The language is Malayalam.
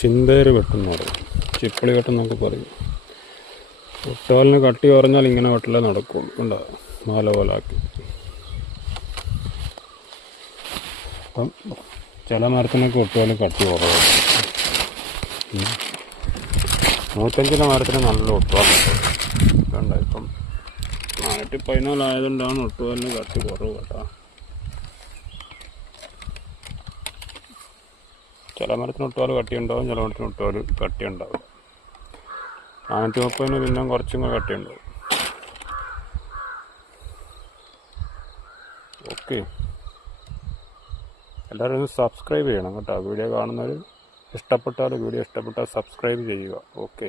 ചിന്തേര് വെട്ടെന്ന് പറയും, ചിപ്പിളി വെട്ടെന്നൊക്കെ പറയും. ഒട്ടുപാലിന് കട്ടി കുറഞ്ഞാൽ ഇങ്ങനെ വെട്ടലേ നടക്കുള്ളൂ. കണ്ടോ, മാല പോലാക്കി. അപ്പം ചില മരത്തിനൊക്കെ ഒട്ടുപാല് കട്ടി കുറവാണ്. 150 മരത്തിന് നല്ല ഒട്ടുപാലുണ്ട്. കണ്ടോ, ഇപ്പം 414 ആയതുകൊണ്ടാണ് ഒട്ടുപാലിന് കട്ടി കുറവ് കേട്ടോ. ചില മരത്തിന് ഒട്ടുപാല് കട്ടിയുണ്ടാവും, ചില മരത്തിന് ഒട്ടുപാല് കട്ടി ഉണ്ടാവും. 430 പിന്നെ കുറച്ചും കൂടെ കട്ടിയുണ്ടാവും. ഓക്കെ, എല്ലാവരും ഒന്ന് സബ്സ്ക്രൈബ് ചെയ്യണം കേട്ടോ. വീഡിയോ കാണുന്നവർ വീഡിയോ ഇഷ്ടപ്പെട്ടാൽ സബ്സ്ക്രൈബ് ചെയ്യുക. ഓക്കെ.